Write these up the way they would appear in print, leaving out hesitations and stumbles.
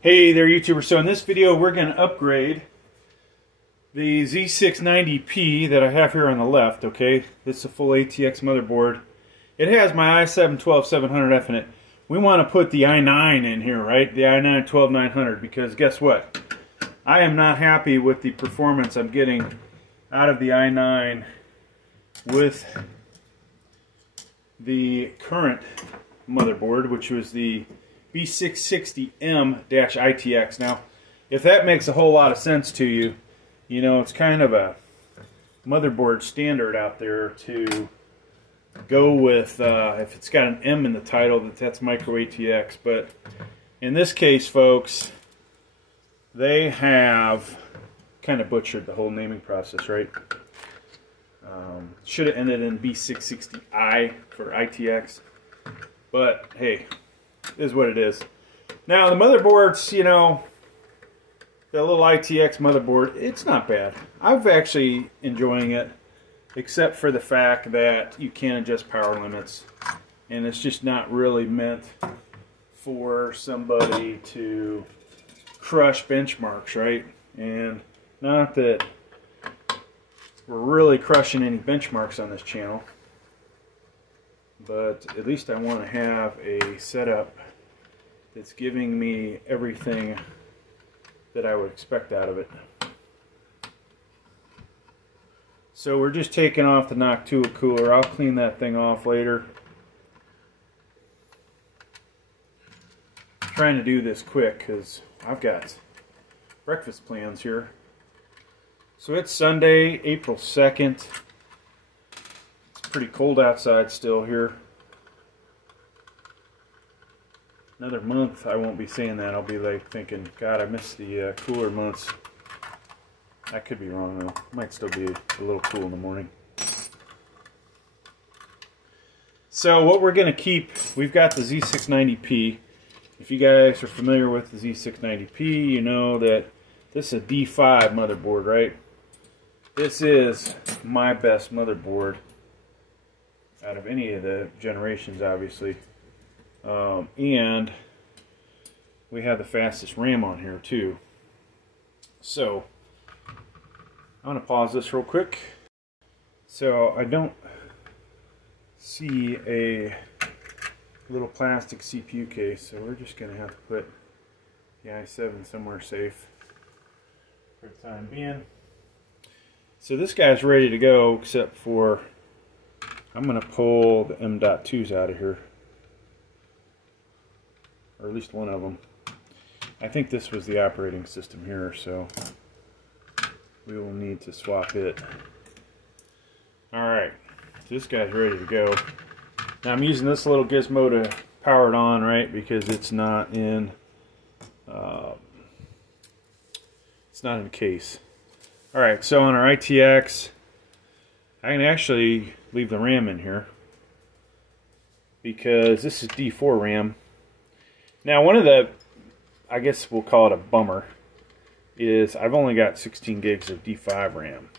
Hey there, YouTubers. So in this video we're going to upgrade the Z690P that I have here on the left, okay? This is a full ATX motherboard. It has my i7-12700F in it. We want to put the i9 in here, right? The i9-12900, because guess what? I am not happy with the performance I'm getting out of the i9 with the current motherboard, which was the B660M-ITX. Now, if that makes a whole lot of sense to you, you know, it's kind of a motherboard standard out there to go with, if it's got an M in the title, that's micro ATX. But in this case, folks, they have kind of butchered the whole naming process, right? Should have ended in B660I for ITX. But, hey, it is what it is. Now, the motherboards, you know, the little ITX motherboard, it's not bad. I've actually enjoying it, except for the fact that you can't adjust power limits. And it's just not really meant for somebody to crush benchmarks, right? And not that we're really crushing any benchmarks on this channel, but at least I want to have a setup that's giving me everything that I would expect out of it. So we're just taking off the Noctua cooler. I'll clean that thing off later. I'm trying to do this quick because I've got breakfast plans here. So it's Sunday, April 2nd. It's pretty cold outside still here. Another month, I won't be saying that. I'll be like thinking, God, I miss the cooler months. I could be wrong though. Might still be a little cool in the morning. So what we're going to keep, we've got the Z690P. If you guys are familiar with the Z690P, you know that this is a D5 motherboard, right? This is my best motherboard out of any of the generations, obviously. And we have the fastest RAM on here too. So I'm going to pause this real quick. So I don't see a little plastic CPU case, so we're just going to have to put the i7 somewhere safe for the time being. So this guy's ready to go, except for I'm going to pull the M.2s out of here. Or at least one of them. I think this was the operating system here, so we will need to swap it. Alright, so this guy's ready to go. Now I'm using this little gizmo to power it on, right, because it's not in case. Alright, so on our ITX, I can actually leave the RAM in here because this is D4 RAM. Now, one of the, I guess we'll call it a bummer, is I've only got 16 gigs of D5 RAM.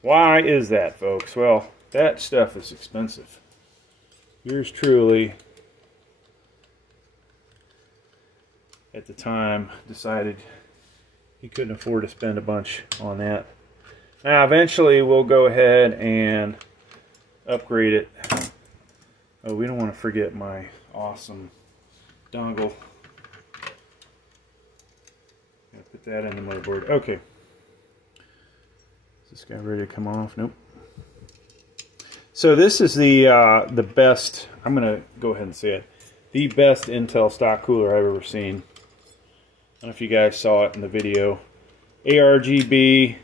Why is that, folks? Well, that stuff is expensive. Yours truly, at the time, decided he couldn't afford to spend a bunch on that. Now, eventually, we'll go ahead and upgrade it. Oh, we don't want to forget my awesome dongle. Gotta put that in the motherboard. Okay. Is this guy ready to come off? Nope. So this is the best, I'm gonna go ahead and say it, the best Intel stock cooler I've ever seen. I don't know if you guys saw it in the video. ARGB,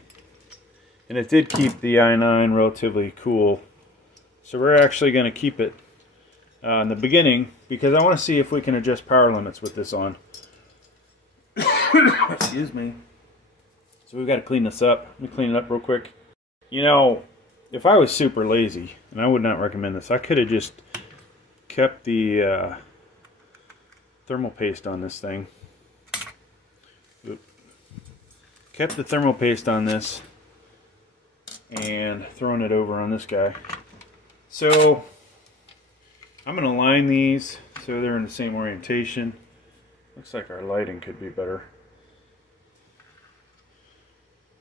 and it did keep the i9 relatively cool. So we're actually going to keep it in the beginning because I want to see if we can adjust power limits with this on. Excuse me. So we've got to clean this up. Let me clean it up real quick. You know, if I was super lazy, and I would not recommend this, I could have just kept the thermal paste on this thing. Kept the thermal paste on this and thrown it over on this guy. So I'm going to line these so they're in the same orientation. Looks like our lighting could be better.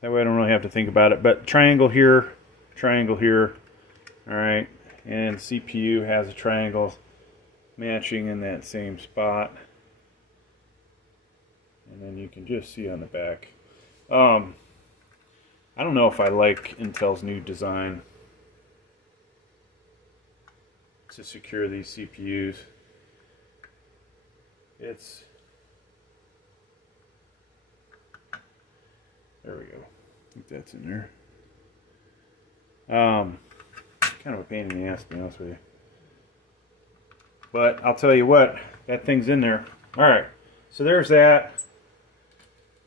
That way I don't really have to think about it. But triangle here, alright. And CPU has a triangle matching in that same spot. And then you can just see on the back. I don't know if I like Intel's new design to secure these CPUs. There we go. I think that's in there. Kind of a pain in the ass, to be honest with you. But I'll tell you what, that thing's in there. Alright, so there's that.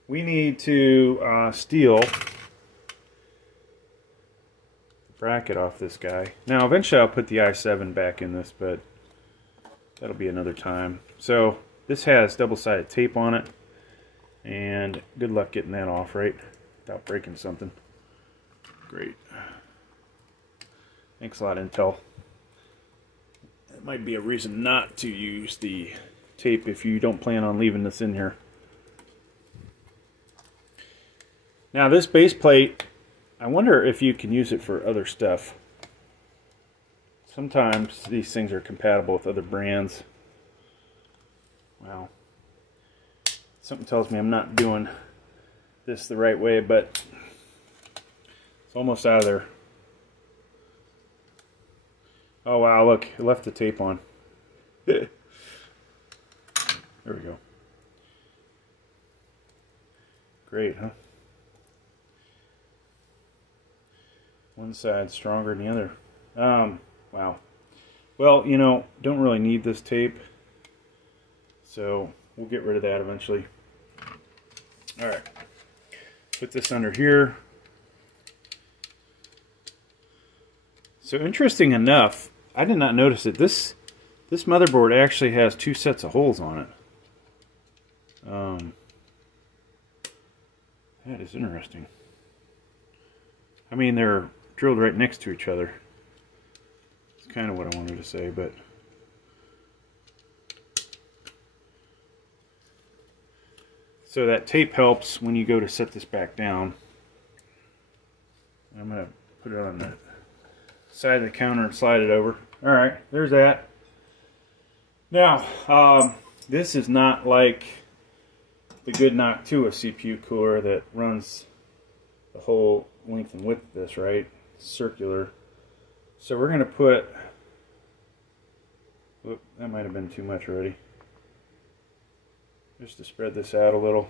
We need to steal the bracket off this guy. Now, eventually I'll put the i7 back in this, but that'll be another time. So, this has double-sided tape on it, and good luck getting that off, right? Without breaking something. Great. Thanks a lot, Intel. That might be a reason not to use the tape if you don't plan on leaving this in here. Now this base plate, I wonder if you can use it for other stuff. Sometimes these things are compatible with other brands. Wow. Something tells me I'm not doing this the right way, but it's almost out of there. Oh wow, look, it left the tape on. There we go. Great, huh? One side stronger than the other. Wow. Well, you know, don't really need this tape, so we'll get rid of that eventually. Alright. Put this under here. So interesting enough, I did not notice it. This motherboard actually has two sets of holes on it. That is interesting. I mean, they're drilled right next to each other. It's kind of what I wanted to say, but so that tape helps when you go to set this back down. I'm going to put it on the side of the counter and slide it over. Alright, there's that. Now, this is not like the good Noctua CPU cooler that runs the whole length and width of this, right? It's circular. So we're going to put, whoop, that might have been too much already. Just to spread this out a little.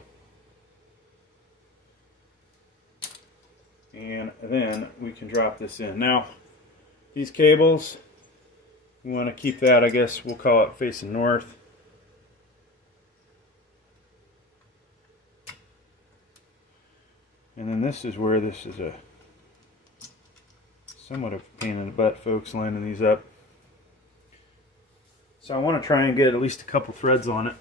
And then we can drop this in. Now, these cables, we want to keep that, I guess we'll call it facing north. And then this is where this is a somewhat of a pain in the butt, folks, lining these up. So I want to try and get at least a couple threads on it.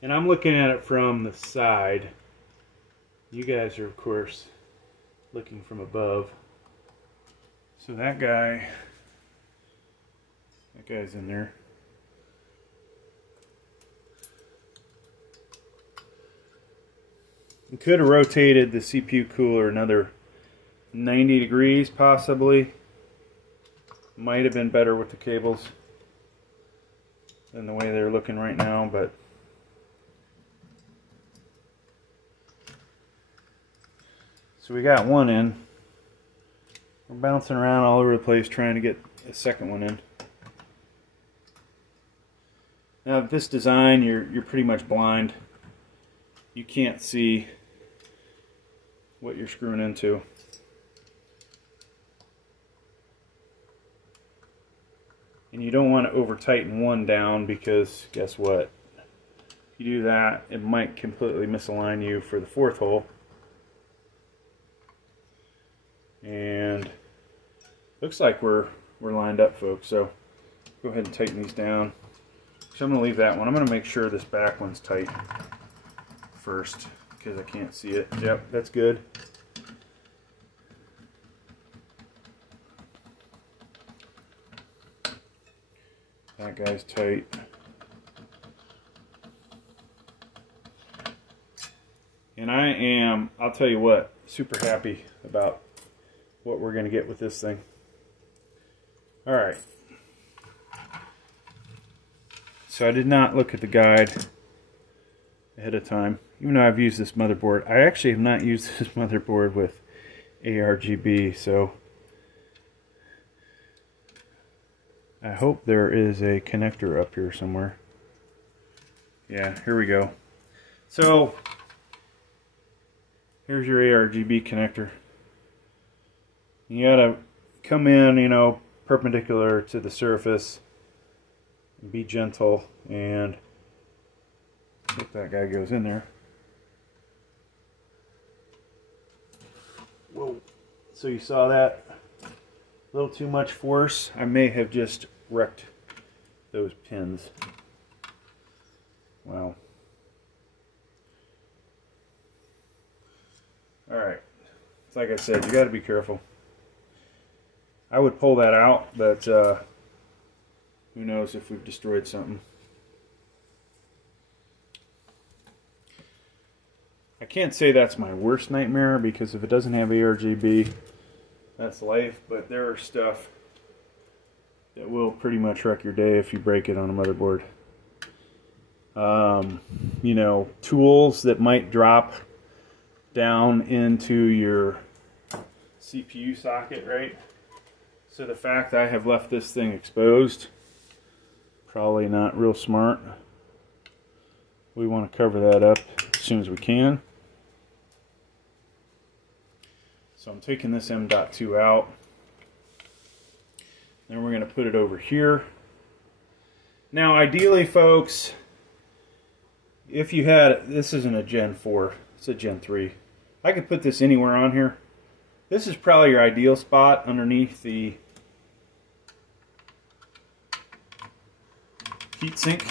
And I'm looking at it from the side. You guys are, of course, looking from above. So that guy's in there. We could have rotated the CPU cooler another 90 degrees, possibly. Might have been better with the cables than the way they're looking right now, but so we got one in. We're bouncing around all over the place trying to get a second one in. Now with this design, you're pretty much blind. You can't see what you're screwing into. And you don't want to over tighten one down, because guess what? If you do that, it might completely misalign you for the fourth hole. And looks like we're lined up, folks. So go ahead and tighten these down. So I'm going to leave that one. I'm going to make sure this back one's tight first, because I can't see it. Yep, that's good. That guy's tight. And I am, I'll tell you what, super happy about what we're going to get with this thing. Alright. So I did not look at the guide ahead of time, even though I've used this motherboard. I actually have not used this motherboard with ARGB, so I hope there is a connector up here somewhere. Yeah, here we go. So here's your ARGB connector. You gotta come in, you know, perpendicular to the surface. Be gentle, and hope that guy goes in there. Whoa. So you saw that? A little too much force. I may have just wrecked those pins. Wow. Alright. It's like I said, you gotta be careful. I would pull that out, but who knows if we've destroyed something. I can't say that's my worst nightmare, because if it doesn't have ARGB, that's life, but there are stuff that will pretty much wreck your day if you break it on a motherboard. You know, tools that might drop down into your CPU socket, right? So the fact that I have left this thing exposed, probably not real smart. We want to cover that up as soon as we can. So I'm taking this M.2 out. Then we're going to put it over here. Now ideally, folks, if you had, this isn't a Gen 4, it's a Gen 3. I could put this anywhere on here. This is probably your ideal spot underneath the heatsink.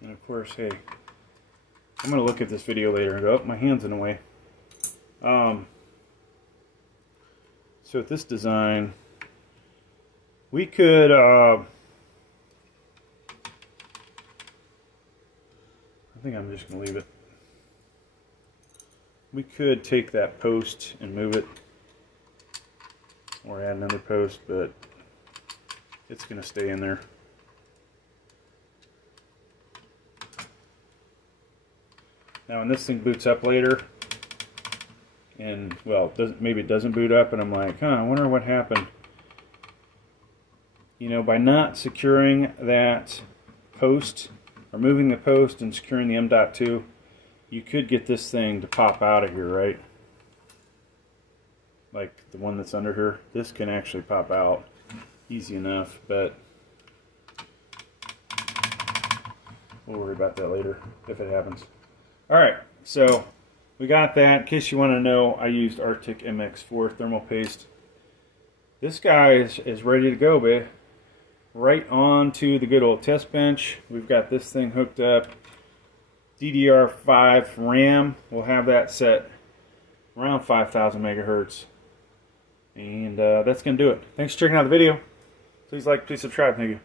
And of course, hey, I'm going to look at this video later and go, oh, my hand's in the way. So with this design, we could, I think I'm just going to leave it. We could take that post and move it, or add another post, but it's going to stay in there. Now when this thing boots up later, and well, maybe it doesn't boot up, and I'm like, I wonder what happened. You know, by not securing that post, or moving the post and securing the M.2, you could get this thing to pop out of here, right? Like the one that's under here. This can actually pop out easy enough, but we'll worry about that later if it happens. Alright, so we got that. In case you want to know, I used Arctic MX4 thermal paste. This guy is ready to go, babe. Right onto the good old test bench. We've got this thing hooked up. DDR5 RAM. We'll have that set around 5,000 megahertz. And that's going to do it. Thanks for checking out the video. Please like, please subscribe. Thank you.